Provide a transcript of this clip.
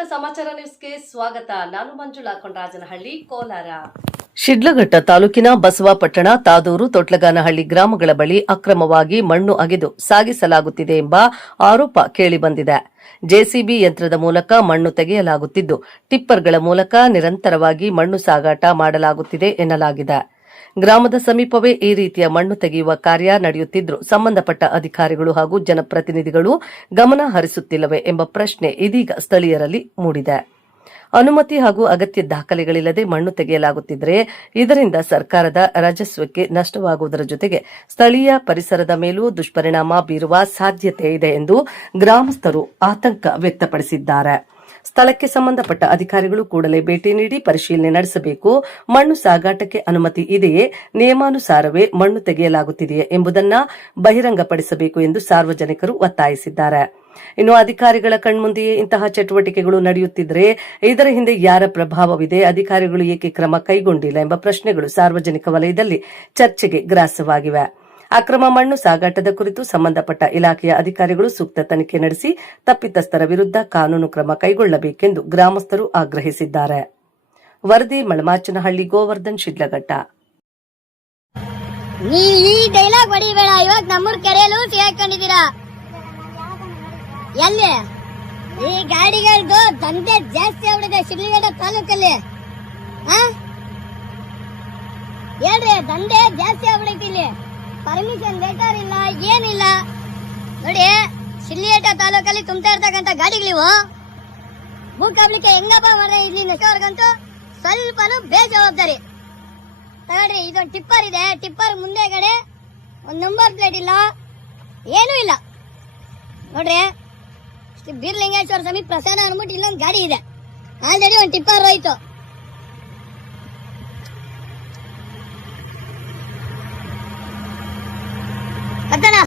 ಶಿಡ್ಲಘಟ್ಟ ಸಮಾಚಾರ ನ್ಯೂಸ್ಗೆ ಸ್ವಾಗತ. ನಾನು ಮಂಜುಳಾ ಕೊಂಡರಾಜನಹಳ್ಳಿ, ಕೋಲಾರ. ಶಿಡ್ಲಘಟ್ಟ ತಾಲೂಕಿನ ಬಸವಾಪಟ್ಟಣ, ತಾದೂರು, ತೊಟ್ಲಗಾನಹಳ್ಳಿ ಗ್ರಾಮಗಳ ಬಳಿ ಅಕ್ರಮವಾಗಿ ಮಣ್ಣು ಅಗೆದು ಸಾಗಿಸಲಾಗುತ್ತಿದೆ ಎಂಬ ಆರೋಪ ಕೇಳಿಬಂದಿದೆ. ಜೆಸಿಬಿ ಯಂತ್ರದ ಮೂಲಕ ಮಣ್ಣು ತೆಗೆಯಲಾಗುತ್ತಿದ್ದು, ಟಿಪ್ಪರ್ಗಳ ಮೂಲಕ ನಿರಂತರವಾಗಿ ಮಣ್ಣು ಸಾಗಾಟ ಮಾಡಲಾಗುತ್ತಿದೆ ಎನ್ನಲಾಗಿದೆ. ಗ್ರಾಮದ ಸಮೀಪವೇ ಈ ರೀತಿಯ ಮಣ್ಣು ತೆಗೆಯುವ ಕಾರ್ಯ ನಡೆಯುತ್ತಿದ್ದರೂ ಸಂಬಂಧಪಟ್ಟ ಅಧಿಕಾರಿಗಳು ಹಾಗೂ ಜನಪ್ರತಿನಿಧಿಗಳು ಗಮನ ಹರಿಸುತ್ತಿಲ್ಲವೇ ಎಂಬ ಪ್ರಶ್ನೆ ಇದೀಗ ಸ್ಥಳೀಯರಲ್ಲಿ ಮೂಡಿದೆ. ಅನುಮತಿ ಹಾಗೂ ಅಗತ್ಯ ದಾಖಲೆಗಳಿಲ್ಲದೆ ಮಣ್ಣು ತೆಗೆಯಲಾಗುತ್ತಿದ್ದರೆ ಇದರಿಂದ ಸರ್ಕಾರದ ರಾಜಸ್ವಕ್ಕೆ ನಷ್ಟವಾಗುವುದರ ಜೊತೆಗೆ ಸ್ಥಳೀಯ ಪರಿಸರದ ಮೇಲೂ ದುಷ್ಪರಿಣಾಮ ಬೀರುವ ಸಾಧ್ಯತೆ ಇದೆ ಎಂದು ಗ್ರಾಮಸ್ಥರು ಆತಂಕ ವ್ಯಕ್ತಪಡಿಸಿದ್ದಾರೆ. ಸ್ಥಳಕ್ಕೆ ಸಂಬಂಧಪಟ್ಟ ಅಧಿಕಾರಿಗಳು ಕೂಡಲೇ ಭೇಟಿ ನೀಡಿ ಪರಿಶೀಲನೆ ನಡೆಸಬೇಕು. ಮಣ್ಣು ಸಾಗಾಟಕ್ಕೆ ಅನುಮತಿ ಇದೆಯೇ, ನಿಯಮಾನುಸಾರವೇ ಮಣ್ಣು ತೆಗೆಯಲಾಗುತ್ತಿದೆಯೇ ಎಂಬುದನ್ನು ಬಹಿರಂಗಪಡಿಸಬೇಕು ಎಂದು ಸಾರ್ವಜನಿಕರು ಒತ್ತಾಯಿಸಿದ್ದಾರೆ. ಇನ್ನು ಅಧಿಕಾರಿಗಳ ಕಣ್ಮುಂದೆಯೇ ಇಂತಹ ಚಟುವಟಿಕೆಗಳು ನಡೆಯುತ್ತಿದ್ದರೆ ಇದರ ಹಿಂದೆ ಯಾರ ಪ್ರಭಾವವಿದೆ, ಅಧಿಕಾರಿಗಳು ಏಕೆ ಕ್ರಮ ಕೈಗೊಂಡಿಲ್ಲ ಎಂಬ ಪ್ರಶ್ನೆಗಳು ಸಾರ್ವಜನಿಕ ವಲಯದಲ್ಲಿ ಚರ್ಚೆಗೆ ಗ್ರಾಸವಾಗಿವೆ. ಅಕ್ರಮ ಮಣ್ಣು ಸಾಗಾಟದ ಕುರಿತು ಸಂಬಂಧಪಟ್ಟ ಇಲಾಖೆಯ ಅಧಿಕಾರಿಗಳು ಸೂಕ್ತ ತನಿಖೆ ನಡೆಸಿ ತಪ್ಪಿತಸ್ಥರ ವಿರುದ್ಧ ಕಾನೂನು ಕ್ರಮ ಕೈಗೊಳ್ಳಬೇಕೆಂದು ಗ್ರಾಮಸ್ಥರು ಆಗ್ರಹಿಸಿದ್ದಾರೆ. ವರದಿ ಮಳಮಾಚನಹಳ್ಳಿ, ಗೋವರ್ಧನ್, ಶಿಡ್ಲಘಟ್ಟ. ನೀ ಈ ಡೈಲಾಗ್ ಹೊಡಿಬೇಡ. ಇವಾಗ ನಮ್ಮೂರ್ ಕೆರೆಯಲ್ಲೂ ಸಿಗಾಕೊಂಡಿದ್ದೀರಾ. ಎಲ್ಲಿ ಈ ಗಾಡಿಗಳದ್ದು ದಂಧೆ ಜಾಸ್ತಿ ಆಗ್ಬಿಟ್ಟಿದೆ ಶಿಡ್ಲಘಟ್ಟ ತಾಲೂಕಲ್ಲಿ. ಹೇಳ್ರಿ, ದಂಧೆ ಜಾಸ್ತಿ ಆಗ್ಬಿಡೈತಿ. ಇಲ್ಲಿ ಪರ್ಮಿಷನ್ ಲೆಟರ್ ಇಲ್ಲ, ಏನಿಲ್ಲ. ನೋಡಿ, ಶಿಡ್ಲಘಟ್ಟ ತಾಲೂಕಲ್ಲಿ ತುಂಬ್ತಾ ಇರ್ತಕ್ಕಂಥ ಗಾಡಿಗಳಿವು ಭೂಕಾಬ್ಲಿಕ್ಕೆ ಹೆಂಗಪ್ಪ ಮಾಡಿದೆ ಇಲ್ಲಿ ನೆಸವರ್ಗಂತೂ ಸ್ವಲ್ಪನೂ ಬೇಜವಾಬ್ದಾರಿ. ತಗೊಳ್ರಿ, ಇದೊಂದು ಟಿಪ್ಪರ್ ಇದೆ. ಟಿಪ್ಪರ್ ಮುಂದೆಗಡೆ ಒಂದು ನಂಬರ್ ಪ್ಲೇಟ್ ಇಲ್ಲ, ಏನೂ ಇಲ್ಲ. ನೋಡ್ರಿ, ಬೀರ್ಲಿಂಗೇಶ್ವರ ಸ್ವಾಮಿ ಪ್ರಸಾದ ಅನ್ಬಿಟ್ಟು ಇಲ್ಲೊಂದು ಗಾಡಿ ಇದೆ. ಆಲ್ರೆಡಿ ಒಂದು ಟಿಪ್ಪರ್ ಹೋಯ್ತು. ಅತ್ತನ